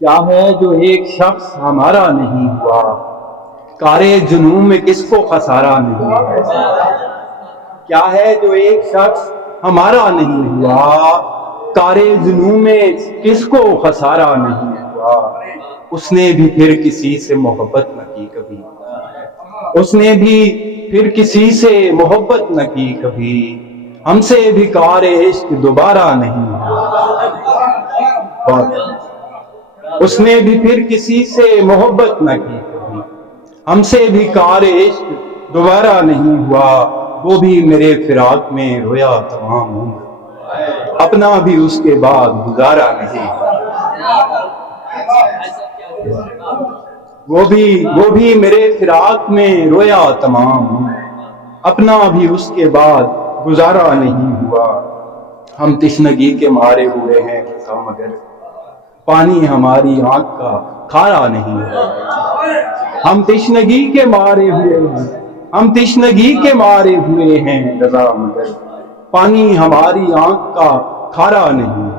کیا ہے جو ایک شخص ہمارا نہیں ہوا، کارے جنوں میں کس کو خسارہ نہیں ہوا۔ کیا ہے جو ایک شخص ہمارا نہیں ہوا، کارے جنوں میں کس کو خسارہ نہیں ہوا۔ اس نے بھی پھر کسی سے محبت نہ کی کبھی، اس نے بھی پھر کسی سے محبت نہ کی کبھی، ہم سے بھی کار عشق دوبارہ نہیں ہوا۔ اس نے بھی پھر کسی سے محبت نہ کی کبھی، ہم سے بھی کار عشق دوبارہ نہیں ہوا۔ وہ بھی میرے فراق میں رویا تمام عمر، اپنا بھی اس کے بعد گزارا نہیں ہوا۔ وہ بھی میرے فراق میں رویا تمام عمر، اپنا بھی اس کے بعد گزارا نہیں ہوا۔ ہم تشنگی کے مارے ہوئے ہیں مگر پانی ہماری آنکھ کا کھارا نہیں ہے۔ ہم تشنگی کے مارے ہوئے ہیں رضا، مگر پانی ہماری آنکھ کا کھارا نہیں ہے۔